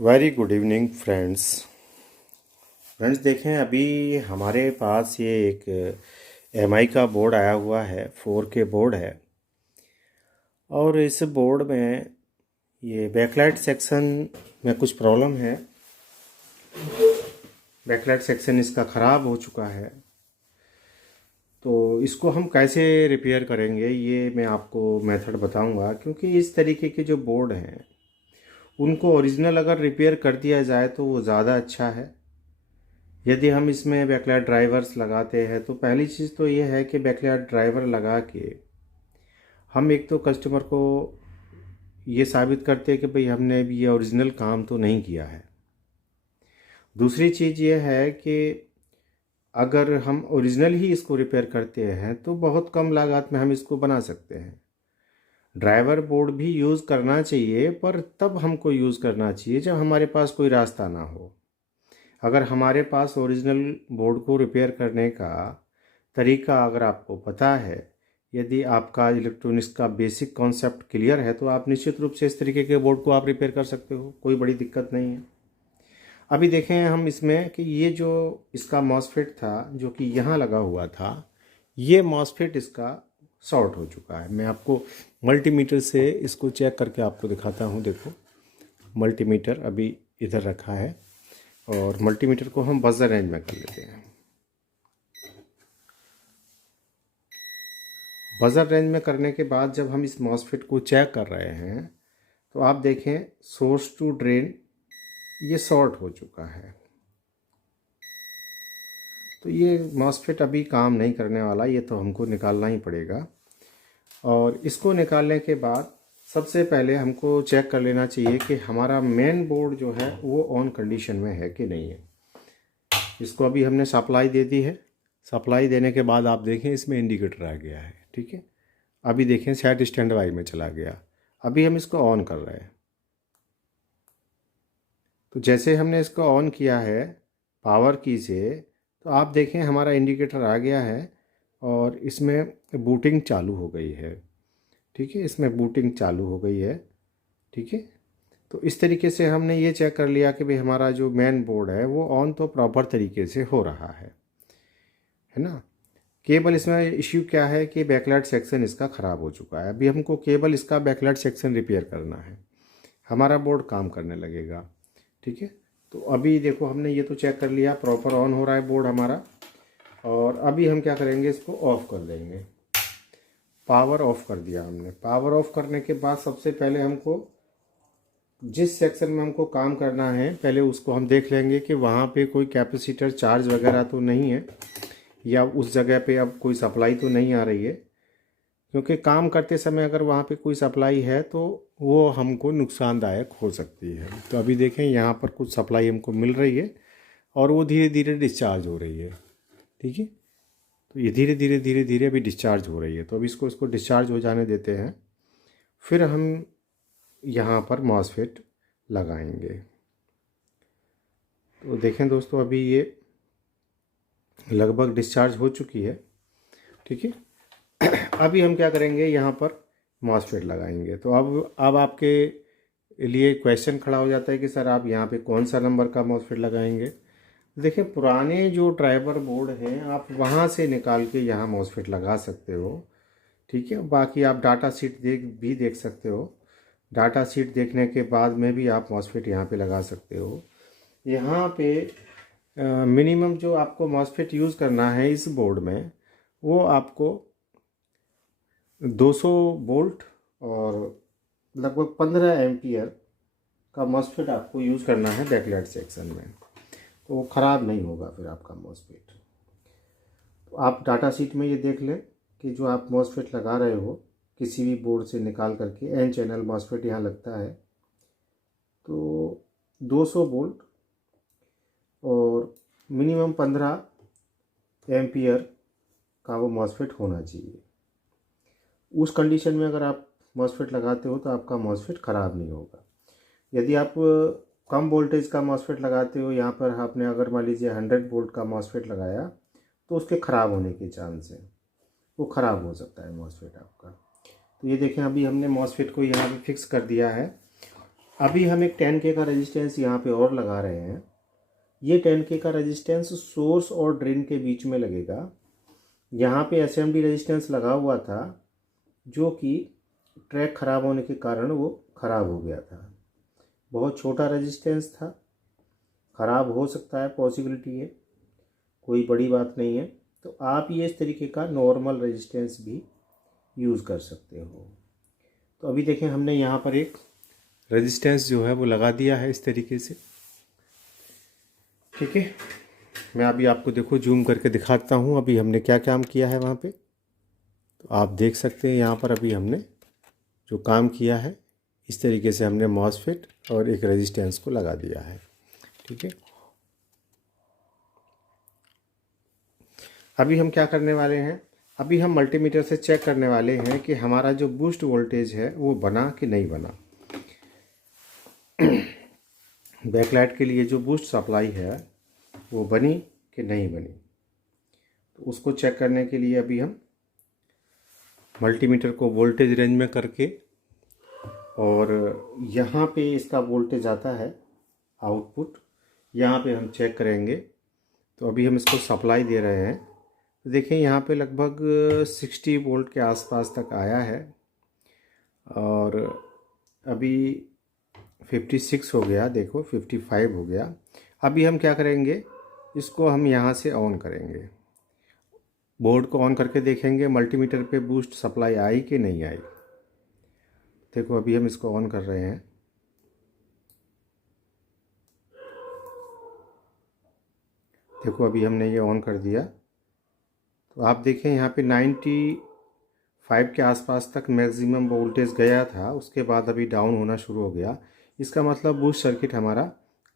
Very good evening friends देखें, अभी हमारे पास ये एक एमआई का बोर्ड आया हुआ है। 4K बोर्ड है और इस बोर्ड में ये बैकलाइट सेक्शन में कुछ प्रॉब्लम है। बैकलाइट सेक्शन इसका ख़राब हो चुका है, तो इसको हम कैसे रिपेयर करेंगे ये मैं आपको मेथड बताऊंगा। क्योंकि इस तरीके के जो बोर्ड हैं उनको ओरिजिनल अगर रिपेयर कर दिया जाए तो वो ज़्यादा अच्छा है। यदि हम इसमें बैकलाइट ड्राइवर्स लगाते हैं तो पहली चीज़ तो ये है कि बैकलाइट ड्राइवर लगा के हम एक तो कस्टमर को ये साबित करते हैं कि भाई हमने भी ये ओरिजिनल काम तो नहीं किया है। दूसरी चीज़ ये है कि अगर हम ओरिजिनल ही इसको रिपेयर करते हैं तो बहुत कम लागत में हम इसको बना सकते हैं। ड्राइवर बोर्ड भी यूज़ करना चाहिए, पर तब हमको यूज़ करना चाहिए जब हमारे पास कोई रास्ता ना हो। अगर हमारे पास ओरिजिनल बोर्ड को रिपेयर करने का तरीका अगर आपको पता है, यदि आपका इलेक्ट्रॉनिक्स का बेसिक कॉन्सेप्ट क्लियर है, तो आप निश्चित रूप से इस तरीके के बोर्ड को आप रिपेयर कर सकते हो, कोई बड़ी दिक्कत नहीं है। अभी देखें हम इसमें कि ये जो इसका मॉसफेट था जो कि यहाँ लगा हुआ था, ये मॉसफेट इसका शॉर्ट हो चुका है। मैं आपको मल्टीमीटर से इसको चेक करके आपको दिखाता हूँ। देखो, मल्टीमीटर अभी इधर रखा है और मल्टीमीटर को हम बजर रेंज में कर लेते हैं। बजर रेंज में करने के बाद जब हम इस मॉसफेट को चेक कर रहे हैं तो आप देखें सोर्स टू ड्रेन ये शॉर्ट हो चुका है। तो ये मॉसफेट अभी काम नहीं करने वाला, ये तो हमको निकालना ही पड़ेगा। और इसको निकालने के बाद सबसे पहले हमको चेक कर लेना चाहिए कि हमारा मेन बोर्ड जो है वो ऑन कंडीशन में है कि नहीं है। इसको अभी हमने सप्लाई दे दी है। सप्लाई देने के बाद आप देखें इसमें इंडिकेटर आ गया है, ठीक है। अभी देखें सेट स्टैंड बाई में चला गया। अभी हम इसको ऑन कर रहे हैं। तो जैसे हमने इसको ऑन किया है पावर की से, तो आप देखें हमारा इंडिकेटर आ गया है और इसमें बूटिंग चालू हो गई है, ठीक है। इसमें बूटिंग चालू हो गई है, ठीक है। तो इस तरीके से हमने ये चेक कर लिया कि भाई हमारा जो मेन बोर्ड है वो ऑन तो प्रॉपर तरीके से हो रहा है ना। केबल इसमें इश्यू क्या है कि बैकलाइट सेक्शन इसका ख़राब हो चुका है। अभी हमको केबल इसका बैकलाइट सेक्शन रिपेयर करना है, हमारा बोर्ड काम करने लगेगा, ठीक है। तो अभी देखो हमने ये तो चेक कर लिया प्रॉपर ऑन हो रहा है बोर्ड हमारा। और अभी हम क्या करेंगे, इसको ऑफ़ कर देंगे। पावर ऑफ़ कर दिया हमने। पावर ऑफ़ करने के बाद सबसे पहले हमको जिस सेक्शन में हमको काम करना है पहले उसको हम देख लेंगे कि वहाँ पे कोई कैपेसिटर चार्ज वगैरह तो नहीं है, या उस जगह पे अब कोई सप्लाई तो नहीं आ रही है। क्योंकि काम करते समय अगर वहाँ पे कोई सप्लाई है तो वो हमको नुकसानदायक हो सकती है। तो अभी देखें यहाँ पर कुछ सप्लाई हमको मिल रही है और वो धीरे धीरे डिस्चार्ज हो रही है, ठीक है। तो ये धीरे धीरे धीरे धीरे अभी डिस्चार्ज हो रही है। तो अभी इसको डिस्चार्ज हो जाने देते हैं, फिर हम यहाँ पर मॉसफेट लगाएंगे। तो देखें दोस्तों, अभी ये लगभग डिस्चार्ज हो चुकी है, ठीक है। अभी हम क्या करेंगे, यहाँ पर मॉसफेट लगाएंगे। तो अब आपके लिए क्वेश्चन खड़ा हो जाता है कि सर आप यहाँ पे कौन सा नंबर का मॉसफेट लगाएंगे। देखिए, पुराने जो ड्राइवर बोर्ड हैं आप वहाँ से निकाल के यहाँ मॉसफेट लगा सकते हो, ठीक है। बाकी आप डाटा शीट देख सकते हो। डाटा शीट देखने के बाद में भी आप मॉसफेट यहाँ पे लगा सकते हो। यहाँ पे मिनिमम जो आपको मॉसफेट यूज़ करना है इस बोर्ड में, वो आपको 200 वोल्ट और लगभग 15 एम्पियर का मॉसफेट आपको यूज़ करना है बैकलाइट सेक्शन में। तो वो ख़राब नहीं होगा फिर आपका मॉसफेट। तो आप डाटा शीट में ये देख लें कि जो आप मॉसफेट लगा रहे हो किसी भी बोर्ड से निकाल करके, एन चैनल मॉसफेट यहाँ लगता है। तो 200 वोल्ट और मिनिमम 15 एम्पियर का वो मॉसफेट होना चाहिए। उस कंडीशन में अगर आप मॉसफेट लगाते हो तो आपका मॉसफेट ख़राब नहीं होगा। यदि आप कम वोल्टेज का मॉसफेट लगाते हो, यहाँ पर आपने अगर मान लीजिए 100 वोल्ट का मॉसफेट लगाया, तो उसके ख़राब होने के चांस है, वो ख़राब हो सकता है मॉसफेट आपका। तो ये देखें, अभी हमने मॉसफेट को यहाँ पे फिक्स कर दिया है अभी हम एक 10K का रेजिस्टेंस यहाँ पे और लगा रहे हैं। ये 10K का रेजिस्टेंस सोर्स और ड्रेन के बीच में लगेगा। यहाँ पे एसएमडी रेजिस्टेंस लगा हुआ था जो कि ट्रैक ख़राब होने के कारण वो ख़राब हो गया था। बहुत छोटा रेजिस्टेंस था, ख़राब हो सकता है, पॉसिबिलिटी है, कोई बड़ी बात नहीं है। तो आप ये इस तरीके का नॉर्मल रेजिस्टेंस भी यूज़ कर सकते हो। तो अभी देखें हमने यहाँ पर एक रेजिस्टेंस जो है वो लगा दिया है इस तरीके से। ठीक है, मैं अभी आपको देखो जूम करके दिखाता हूँ अभी हमने क्या काम किया है वहाँ पे। तो आप देख सकते हैं यहाँ पर अभी हमने जो काम किया है इस तरीके से हमने मॉसफेट और एक रेजिस्टेंस को लगा दिया है। ठीक है, अभी हम क्या करने वाले हैं, अभी हम मल्टीमीटर से चेक करने वाले हैं कि हमारा जो बूस्ट वोल्टेज है वो बना कि नहीं बना। बैकलाइट के लिए जो बूस्ट सप्लाई है वो बनी कि नहीं बनी, तो उसको चेक करने के लिए अभी हम मल्टीमीटर को वोल्टेज रेंज में करके, और यहाँ पे इसका वोल्टेज आता है आउटपुट, यहाँ पे हम चेक करेंगे। तो अभी हम इसको सप्लाई दे रहे हैं, तो देखें यहाँ पे लगभग 60 वोल्ट के आसपास तक आया है और अभी 56 हो गया, देखो 55 हो गया। अभी हम क्या करेंगे, इसको हम यहाँ से ऑन करेंगे, बोर्ड को ऑन करके देखेंगे मल्टीमीटर पे बूस्ट सप्लाई आई कि नहीं आई। देखो अभी हम इसको ऑन कर रहे हैं, देखो अभी हमने ये ऑन कर दिया। तो आप देखें यहाँ पे 95 के आसपास तक मैक्सिमम वोल्टेज गया था, उसके बाद अभी डाउन होना शुरू हो गया। इसका मतलब बूस्ट सर्किट हमारा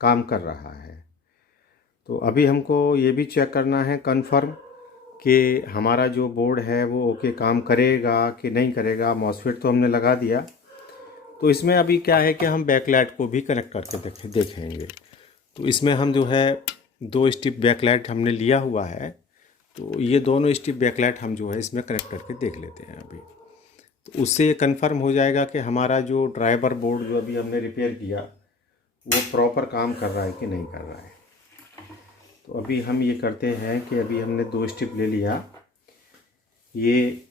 काम कर रहा है। तो अभी हमको ये भी चेक करना है कंफर्म कि हमारा जो बोर्ड है वो ओके काम करेगा कि नहीं करेगा। मॉसफेट तो हमने लगा दिया, तो इसमें अभी क्या है कि हम बैकलाइट को भी कनेक्ट करके देखेंगे। तो इसमें हम जो है 2 स्टिप बैकलाइट हमने लिया हुआ है, तो ये दोनों स्टिप बैकलाइट हम जो है इसमें कनेक्ट करके देख लेते हैं अभी। तो उससे ये कन्फर्म हो जाएगा कि हमारा जो ड्राइवर बोर्ड जो अभी हमने रिपेयर किया वो प्रॉपर काम कर रहा है कि नहीं कर रहा है। तो अभी हम ये करते हैं कि अभी हमने 2 स्टिप ले लिया, ये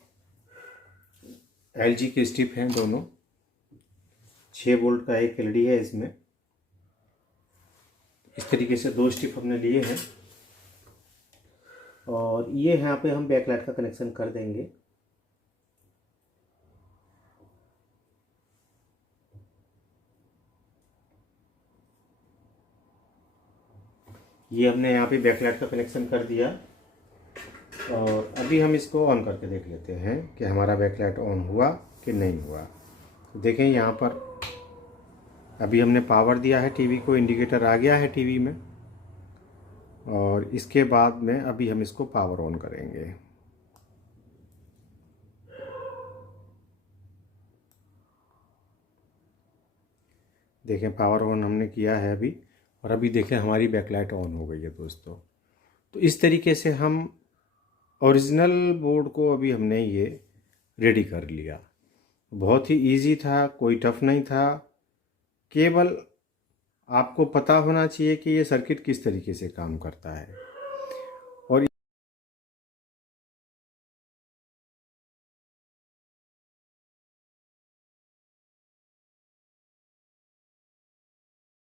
LG के स्टिप हैं दोनों, 6 वोल्ट का एक LED है इसमें। इस तरीके से 2 स्टिप हमने लिए हैं और ये यहाँ पे हम बैकलाइट का कनेक्शन कर देंगे। ये हमने यहाँ पे बैकलाइट का कनेक्शन कर दिया और अभी हम इसको ऑन करके देख लेते हैं कि हमारा बैकलाइट ऑन हुआ कि नहीं हुआ। तो देखें यहाँ पर अभी हमने पावर दिया है टीवी को, इंडिकेटर आ गया है टीवी में, और इसके बाद में अभी हम इसको पावर ऑन करेंगे। देखें पावर ऑन हमने किया है अभी, और अभी देखें हमारी बैकलाइट ऑन हो गई है दोस्तों। तो इस तरीके से हम ओरिजिनल बोर्ड को अभी हमने ये रेडी कर लिया। बहुत ही इजी था, कोई टफ नहीं था, केवल आपको पता होना चाहिए कि ये सर्किट किस तरीके से काम करता है।